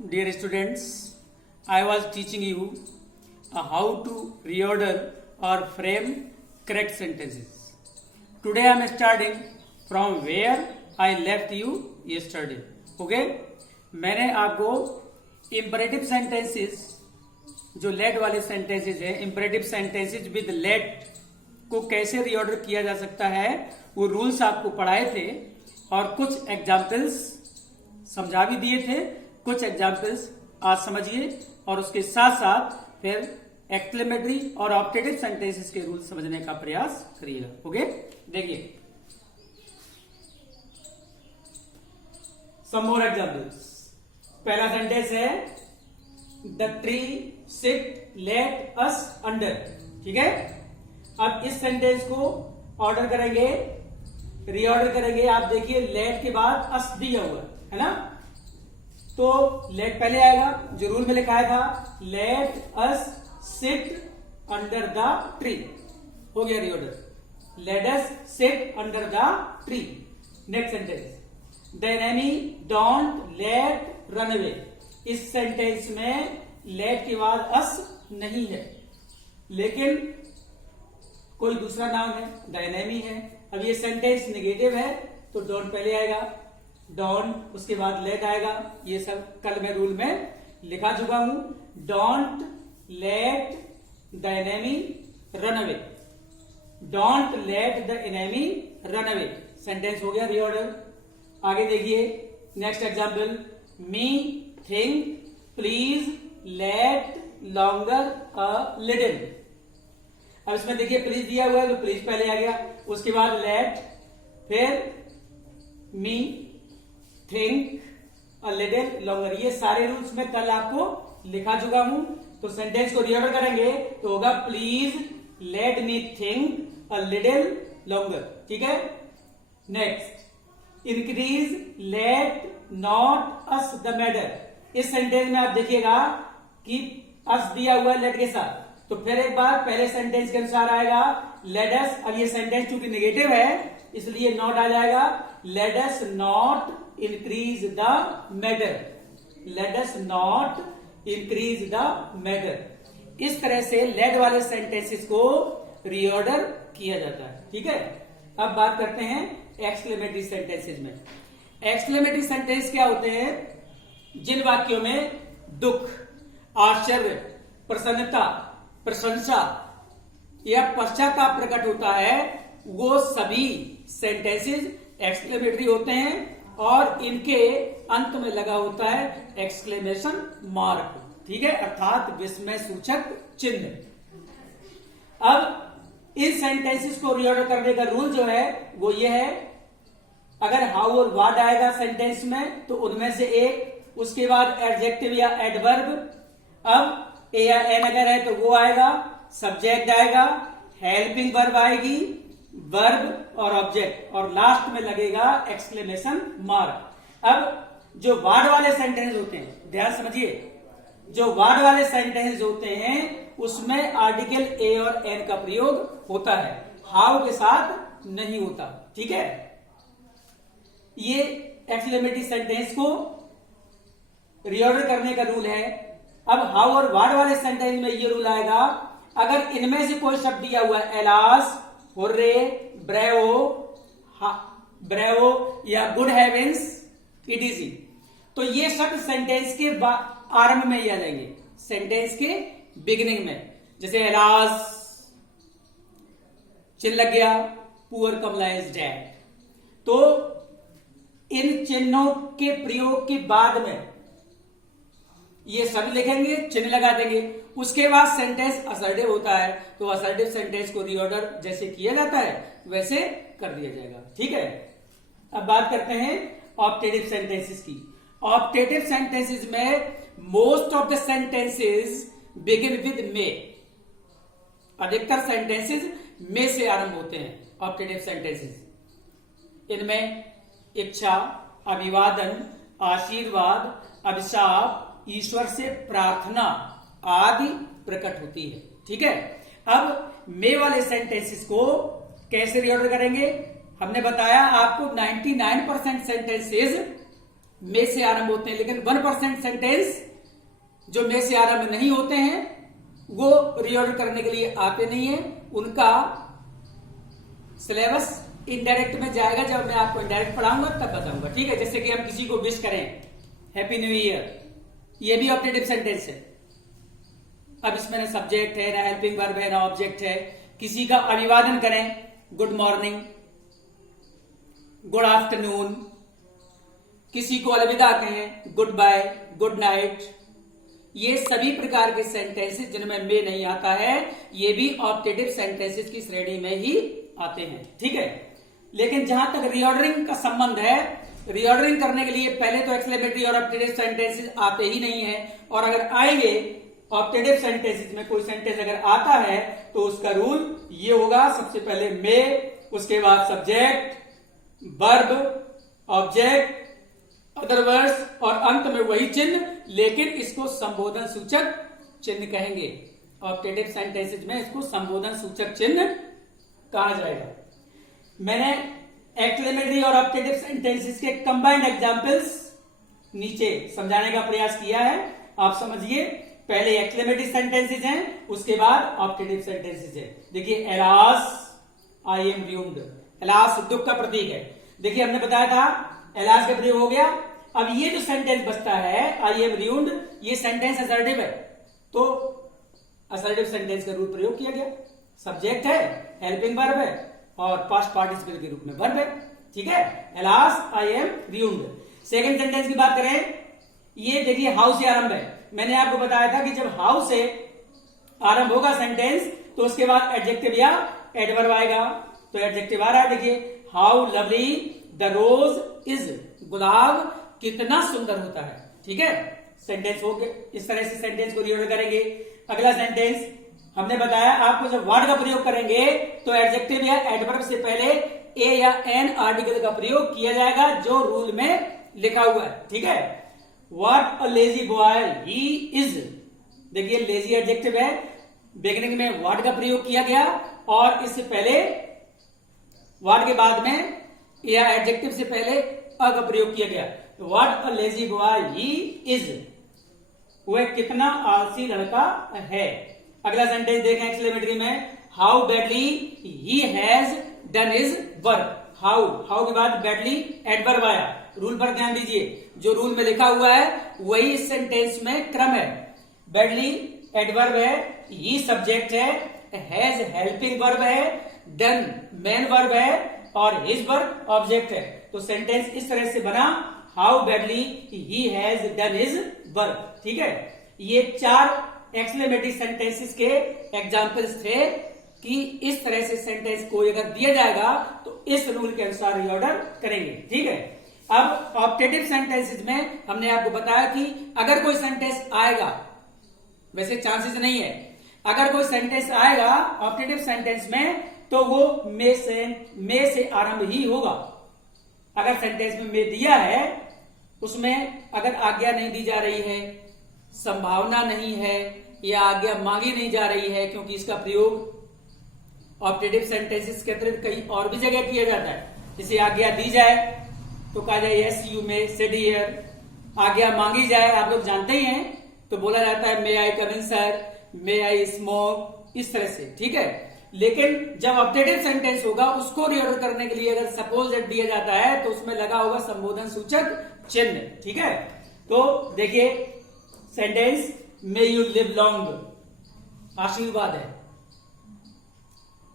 Dear students, I was teaching you how to reorder or frame correct sentences. Today I am starting from where I left you yesterday. Okay? मैंने आपको imperative sentences जो late वाले sentences है, imperative sentences with let को कैसे reorder किया जा सकता है वो रूल्स आपको पढ़ाए थे और कुछ एग्जाम्पल्स समझा भी दिए थे। कुछ एग्जाम्पल्स आज समझिए और उसके साथ साथ फिर एक्सक्लेमेटरी और ऑप्टेटिव सेंटेंसेस के रूल समझने का प्रयास करिएगा। ओके, देखिए सम मोर एग्जाम्पल्स। पहला सेंटेंस है the tree sit let us under. ठीक है, अब इस सेंटेंस को ऑर्डर करेंगे, रीऑर्डर करेंगे। आप देखिए लेट के बाद अस दिया हुआ है ना, तो लेट पहले आएगा जो रूल में लिखा था, let us sit under the tree. हो गया reorder, let us sit under the tree. Next sentence the enemy don't let run away. इस सेंटेंस में लेट के बाद अस नहीं है, लेकिन कोई दूसरा नाम है, द एनिमी है। अब ये सेंटेंस नेगेटिव है तो डोंट पहले आएगा, डोंट उसके बाद लेट आएगा। ये सब कल मैं रूल में लिखा चुका हूं। Don't let the enemy run away, don't let the enemy run away. Sentence हो गया रीऑर्डर। आगे देखिए next example, me think please let longer a little. अब इसमें देखिए प्लीज दिया हुआ है तो प्लीज पहले आ गया, उसके बाद लेट, फिर me think a little longer. ये सारे रूल्स में कल आपको लिखा चुका हूं। तो सेंटेंस को रीऑर्डर करेंगे तो होगा please let me think a little longer. ठीक है, next increase let not us the matter. इस सेंटेंस में आप देखिएगा कि अस दिया हुआ है लेट के साथ, तो फिर एक बार पहले सेंटेंस के अनुसार आएगा लेट अस। अब ये सेंटेंस चूंकि नेगेटिव है इसलिए नॉट आ जाएगा, let us not increase the matter, let us not increase the matter. इस तरह से लेट वाले सेंटेंसेस को रीऑर्डर किया जाता है। ठीक है, अब बात करते हैं एक्सक्लेमेटरी सेंटेंसेस में। एक्सक्लेमेटरी सेंटेंस क्या होते हैं? जिन वाक्यों में दुख, आश्चर्य, प्रसन्नता, प्रशंसा या पश्चाताप प्रकट होता है वो सभी सेंटेंसेस एक्सक्लेमेटरी होते हैं और इनके अंत में लगा होता है एक्सक्लेमेशन मार्क। ठीक है, अर्थात विस्मय सूचक चिन्ह। अब इन सेंटेंसेस को रीऑर्डर करने का रूल जो है वो ये है, अगर हाउ और व्हाट आएगा सेंटेंस में तो उनमें से एक, उसके बाद एडजेक्टिव या एडवर्ब। अब ए या एन अगर है तो वो आएगा, सब्जेक्ट आएगा, हेल्पिंग वर्ब आएगी, वर्ब और ऑब्जेक्ट, और लास्ट में लगेगा एक्सक्लेमेशन मार्क। अब जो वर्ड वाले सेंटेंस होते हैं, ध्यान समझिए, जो वर्ड वाले सेंटेंस होते हैं उसमें आर्टिकल ए और एन का प्रयोग होता है, हाउ के साथ नहीं होता। ठीक है, ये एक्सक्लेमेटरी सेंटेंस को रीऑर्डर करने का रूल है। अब हाउ और व्हाट वाले सेंटेंस में ये रूल आएगा, अगर इनमें से कोई शब्द दिया हुआ है, एलास, हुर्रे, ब्रेवो, ब्रेवो या गुड हेवेंस, ईटीसी, तो ये शब्द सेंटेंस के आरंभ में ही आ जाएंगे, सेंटेंस के बिगिनिंग में। जैसे एलास, चिन्ह लग गया, पुअर कमला इज डेड, तो इन चिन्हों के प्रयोग के बाद में ये सभी लिखेंगे, चिन्ह लगा देंगे। उसके बाद सेंटेंस असर्टिव होता है तो असर्टिव सेंटेंस को रीऑर्डर जैसे किया जाता है वैसे कर दिया जाएगा। ठीक है, अब बात करते हैं ऑप्टेटिव सेंटेंसेस की। ऑप्टेटिव सेंटेंसेस में most of the sentences begin with may. अधिकतर सेंटेंसेस मे से आरंभ होते हैं ऑप्टेटिव सेंटेंसेस। इनमें इच्छा, अभिवादन, आशीर्वाद, अभिशाप, ईश्वर से प्रार्थना आदि प्रकट होती है। ठीक है, अब मे वाले सेंटेंसेस को कैसे रीऑर्डर करेंगे? हमने बताया आपको 99% सेंटेंसेस मे से आरंभ होते हैं, लेकिन 1% सेंटेंस जो मे से आरंभ नहीं होते हैं वो रीऑर्डर करने के लिए आते नहीं है। उनका सिलेबस इनडायरेक्ट में जाएगा, जब मैं आपको इनडायरेक्ट पढ़ाऊंगा तब बताऊंगा, ठीक है। जैसे कि हम किसी को विश करें हैप्पी न्यू ईयर, ये भी ऑप्टेटिव सेंटेंस है। अब इसमें ना सब्जेक्ट है, ना हेल्पिंग वर्ब है, ना ऑब्जेक्ट है। किसी का अभिवादन करें, गुड मॉर्निंग, गुड आफ्टरनून। किसी को अलविदा कहें, गुड बाय, गुड नाइट। ये सभी प्रकार के सेंटेंसेस जिनमें मे नहीं आता है, ये भी ऑप्टेटिव सेंटेंसेस की श्रेणी में ही आते हैं, ठीक है। लेकिन जहां तक रीऑर्डरिंग का संबंध है, रीऑर्डरिंग करने के लिए पहले तो एक्सक्लेमेटरी और ऑप्टेटिव सेंटेंसेस आते ही नहीं है, और अगर आएंगे ऑप्टेटिव सेंटेंसेस में कोई सेंटेंस अगर आता है तो उसका रूल ये होगा, सबसे पहले मे, उसके बाद subject, verb, object, other words और अंत में वही चिन्ह, लेकिन इसको संबोधन सूचक चिन्ह कहेंगे। ऑप्टेटिव सेंटेंसेस में इसको संबोधन सूचक चिन्ह कहा जाएगा। मैंने एक्सक्लेमेटरी और ऑप्टेटिव सेंटेंसेस के कंबाइंड एग्जांपल्स नीचे समझाने का प्रयास किया है, आप समझिए। पहले एक्सक्लेमेटरी सेंटेंसेस हैं, उसके बाद ऑप्टेटिव सेंटेंसेस है। देखिए, alas I am roomed, alas दुख का प्रतीक है। देखिए, हमने बताया था एलास का प्रयोग हो गया। अब ये जो सेंटेंस बचता है आई एम रूम्ड, ये सेंटेंस असर्टिव है, तो असर्टिव सेंटेंस का रूल प्रयोग किया गया। सब्जेक्ट है, हेल्पिंग वर्ब है और पास्ट पार्टिसिपल के रूप में वर्ब है, ठीक है। Alas I am ruined. Second sentence की बात करें, ये देखिए हाउ से आरंभ है। मैंने आपको बताया था कि जब हाउ से आरंभ होगा सेंटेंस तो उसके बाद एडजेक्टिव या एडवर्ब आएगा। तो एडजेक्टिव आ रहा है, देखिए, how lovely the rose is, गुलाब कितना सुंदर होता है, ठीक है। सेंटेंस हो गया, इस तरह से सेंटेंस को रीऑर्डर करेंगे। अगला सेंटेंस हमने बताया आपको, जब वर्ड का प्रयोग करेंगे तो एडजेक्टिव या एडवर्ब से पहले ए या एन आर्टिकल का प्रयोग किया जाएगा, जो रूल में लिखा हुआ है, ठीक है। What a lazy boy he is, देखिए लेजी एडजेक्टिव है, बिगिनिंग में व्हाट का प्रयोग किया गया और इससे पहले व्हाट के बाद में या एडजेक्टिव से पहले अ का प्रयोग किया गया। What a lazy boy he is, वह कितना आलसी लड़का है। अगला सेंटेंस देखें एक्सक्लेमेटरी में, how badly he has done his work. How, how के बाद बैडली एडवर्ब आया। रूल पर ध्यान दीजिए, जो रूल में लिखा हुआ है वही इस सेंटेंस में क्रम है। बैडली एडवर्ब है, ही सब्जेक्ट है, हैज हेल्पिंग वर्ब है, डन मेन वर्ब है और हिज वर्ब ऑब्जेक्ट है। तो सेंटेंस इस तरह से बना, how badly he has done his work, ठीक है। ये 4 एक्सक्लेमेटरी सेंटेंसेस के एग्जांपल्स थे कि इस तरह से सेंटेंस को अगर दिया जाएगा तो इस रूल के अनुसार रीऑर्डर करेंगे, ठीक है। अब ऑप्टेटिव सेंटेंसेस में हमने आपको बताया कि अगर कोई सेंटेंस आएगा, वैसे चांसेस नहीं है, अगर कोई सेंटेंस आएगा ऑप्टेटिव सेंटेंस में तो वो मे से आरंभ ही होगा। अगर सेंटेंस में मे दिया है, उसमें अगर आज्ञा नहीं दी जा रही है, संभावना नहीं है या आज्ञा मांगी नहीं जा रही है, क्योंकि इसका प्रयोग ऑप्टेटिव सेंटेंसेस के अतिरिक्त कहीं और भी जगह किया जाता है। जैसे आज्ञा दी जाए तो कहा जाए yes you may sit here, आज्ञा मांगी जाए आप लोग जानते ही हैं तो बोला जाता है मे आई कम इन सर, मे आई स्मोक, इस तरह से, ठीक है। लेकिन जब ऑप्टेटिव सेंटेंस होगा उसको रीऑर्डर करने के लिए अगर सपोज दैट दिया जाता है तो उसमें लगा होगा संबोधन सूचक चिन्ह, ठीक है। तो देखिए sentence, may you live long, आशीर्वाद है,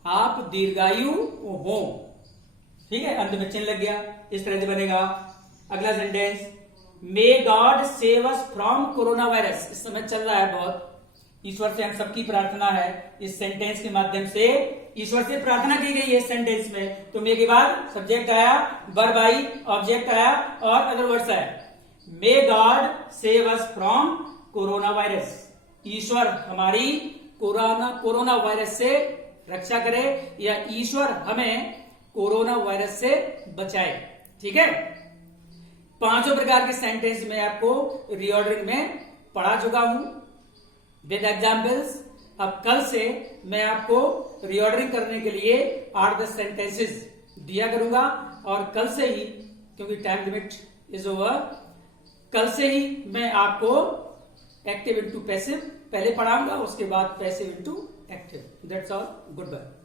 आप दीर्घायु हो, ठीक है, अंत में चिन्ह लग गया, इस तरह से बनेगा। अगला sentence, may God save us from corona virus, इस समय चल रहा है बहुत, ईश्वर से हम सबकी प्रार्थना है। इस सेंटेंस के माध्यम से ईश्वर से प्रार्थना की गई है इस सेंटेंस में। तो मे के बाद सब्जेक्ट आया, वर्ब आई, ऑब्जेक्ट आया और अदर वर्ड्स आया। May God save us from coronavirus, ईश्वर हमारी कोरोना वायरस से रक्षा करे या ईश्वर हमें कोरोना वायरस से बचाए, ठीक है। 5 प्रकार के सेंटेंस में आपको रीऑर्डरिंग में पढ़ा चुका हूं विद एग्जाम्पल्स। अब कल से मैं आपको रीऑर्डरिंग करने के लिए 8-10 सेंटेंसेस दिया करूंगा और कल से ही, क्योंकि टाइम लिमिट इज ओवर, कल से ही मैं आपको एक्टिव इंटू पैसिव पहले पढ़ाऊंगा, उसके बाद passive into active. That's all, good bye.